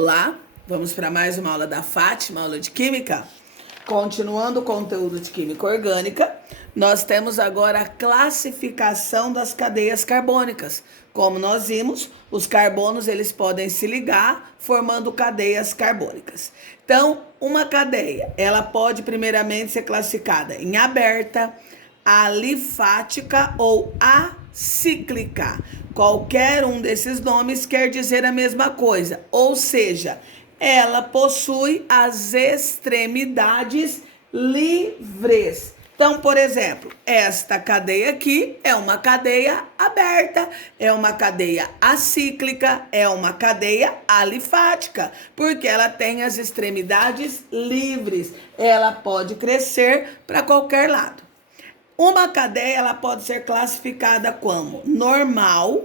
Olá, vamos para mais uma aula da Fátima, aula de Química. Continuando o conteúdo de Química Orgânica, nós temos agora a classificação das cadeias carbônicas. Como nós vimos, os carbonos eles podem se ligar formando cadeias carbônicas. Então, uma cadeia, ela pode primeiramente ser classificada em aberta, alifática ou acíclica. Qualquer um desses nomes quer dizer a mesma coisa, ou seja, ela possui as extremidades livres. Então, por exemplo, esta cadeia aqui é uma cadeia aberta, é uma cadeia acíclica, é uma cadeia alifática, porque ela tem as extremidades livres. Ela pode crescer para qualquer lado. Uma cadeia ela pode ser classificada como normal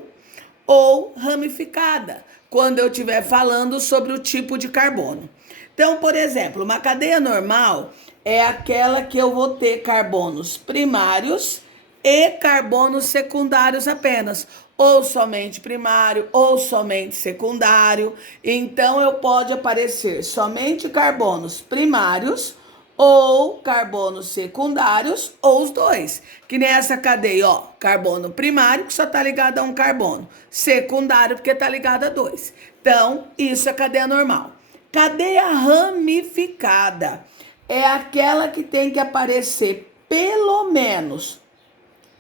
ou ramificada, quando eu estiver falando sobre o tipo de carbono. Então, por exemplo, uma cadeia normal é aquela que eu vou ter carbonos primários e carbonos secundários apenas, ou somente primário ou somente secundário. Então, eu pode aparecer somente carbonos primários ou carbonos secundários, ou os dois. Que nessa cadeia, ó, carbono primário, que só está ligado a um carbono. Secundário, porque está ligado a dois. Então, isso é cadeia normal. Cadeia ramificada é aquela que tem que aparecer pelo menos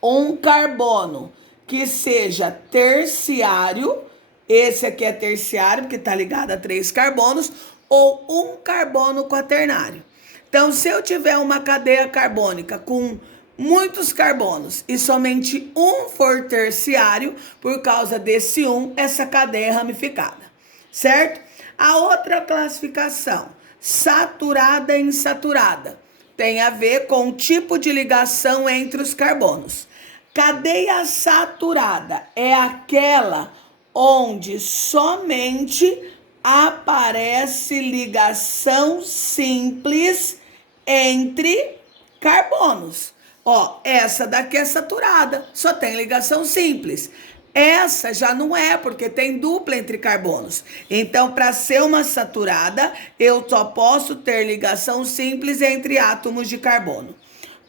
um carbono que seja terciário. Esse aqui é terciário, porque está ligado a 3 carbonos, ou um carbono quaternário. Então, se eu tiver uma cadeia carbônica com muitos carbonos e somente um for terciário, por causa desse um, essa cadeia é ramificada, certo? A outra classificação, saturada e insaturada, tem a ver com o tipo de ligação entre os carbonos. Cadeia saturada é aquela onde somente aparece ligação simples entre carbonos. Ó, essa daqui é saturada, só tem ligação simples. Essa já não é, porque tem dupla entre carbonos. Então, para ser uma saturada, eu só posso ter ligação simples entre átomos de carbono.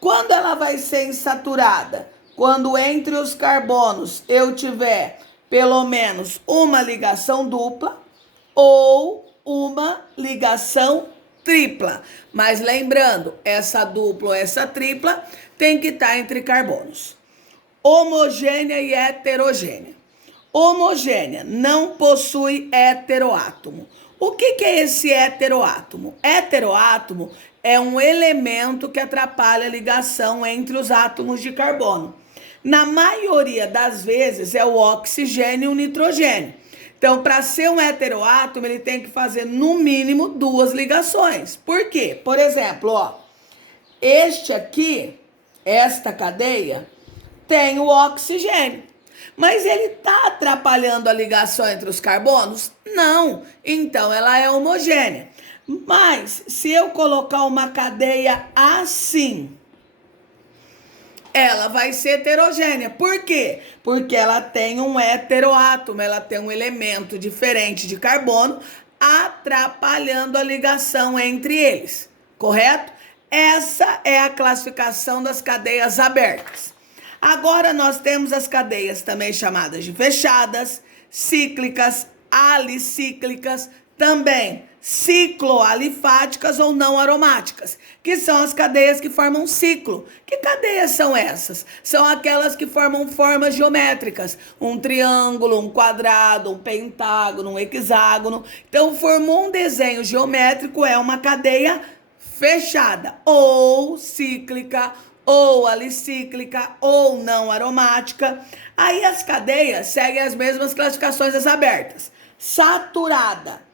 Quando ela vai ser insaturada? Quando entre os carbonos eu tiver pelo menos uma ligação dupla ou uma ligação tripla. Mas lembrando, essa dupla ou essa tripla tem que estar entre carbonos. Homogênea e heterogênea. Homogênea não possui heteroátomo. O que é esse heteroátomo? Heteroátomo é um elemento que atrapalha a ligação entre os átomos de carbono. Na maioria das vezes é o oxigênio e o nitrogênio. Então, para ser um heteroátomo, ele tem que fazer no mínimo 2 ligações. Por quê? Por exemplo, ó, esta cadeia, tem o oxigênio. Mas ele está atrapalhando a ligação entre os carbonos? Não. Então, ela é homogênea. Mas, se eu colocar uma cadeia assim, ela vai ser heterogênea. Por quê? Porque ela tem um heteroátomo, ela tem um elemento diferente de carbono, atrapalhando a ligação entre eles. Correto? Essa é a classificação das cadeias abertas. Agora nós temos as cadeias também chamadas de fechadas, cíclicas, alicíclicas, também cicloalifáticas ou não aromáticas, que são as cadeias que formam ciclo. Que cadeias são essas? São aquelas que formam formas geométricas, um triângulo, um quadrado, um pentágono, um hexágono. Então, formou um desenho geométrico, é uma cadeia fechada, ou cíclica, ou alicíclica, ou não aromática. Aí as cadeias seguem as mesmas classificações das abertas. Saturada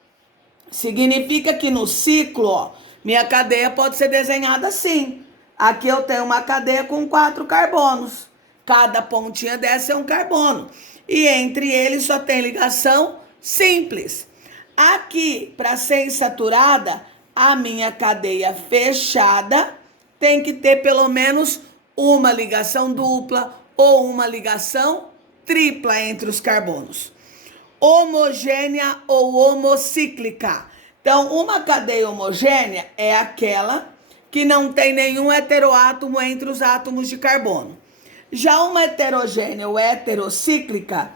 significa que no ciclo, ó, minha cadeia pode ser desenhada assim. Aqui eu tenho uma cadeia com 4 carbonos. Cada pontinha dessa é um carbono. E entre eles só tem ligação simples. Aqui, para ser insaturada, a minha cadeia fechada tem que ter pelo menos uma ligação dupla ou uma ligação tripla entre os carbonos. homogênea ou homocíclica. Então, uma cadeia homogênea é aquela que não tem nenhum heteroátomo entre os átomos de carbono. Já uma heterogênea ou heterocíclica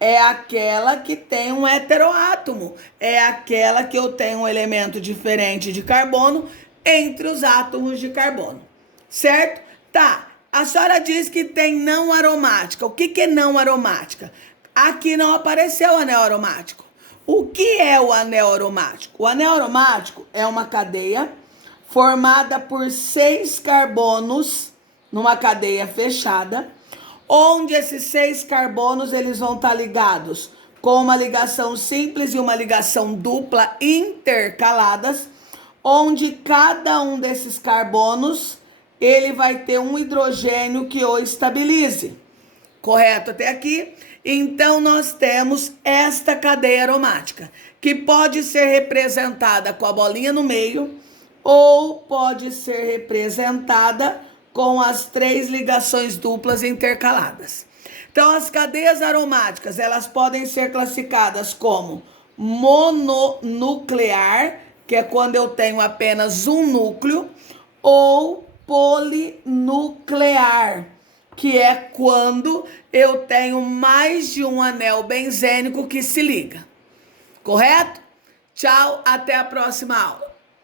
é aquela que tem um heteroátomo, é aquela que eu tenho um elemento diferente de carbono entre os átomos de carbono, certo? Tá, a senhora diz que tem não aromática. O que é não aromática? Aqui não apareceu o anel aromático. O que é o anel aromático? O anel aromático é uma cadeia formada por 6 carbonos numa cadeia fechada, onde esses 6 carbonos eles vão estar ligados com uma ligação simples e uma ligação dupla intercaladas, onde cada um desses carbonos ele vai ter um hidrogênio que o estabilize. Correto até aqui? Então, nós temos esta cadeia aromática, que pode ser representada com a bolinha no meio ou pode ser representada com as 3 ligações duplas intercaladas. Então, as cadeias aromáticas, elas podem ser classificadas como mononuclear, que é quando eu tenho apenas um núcleo, ou polinuclear, que é quando eu tenho mais de um anel benzênico que se liga. Correto? Tchau, até a próxima aula.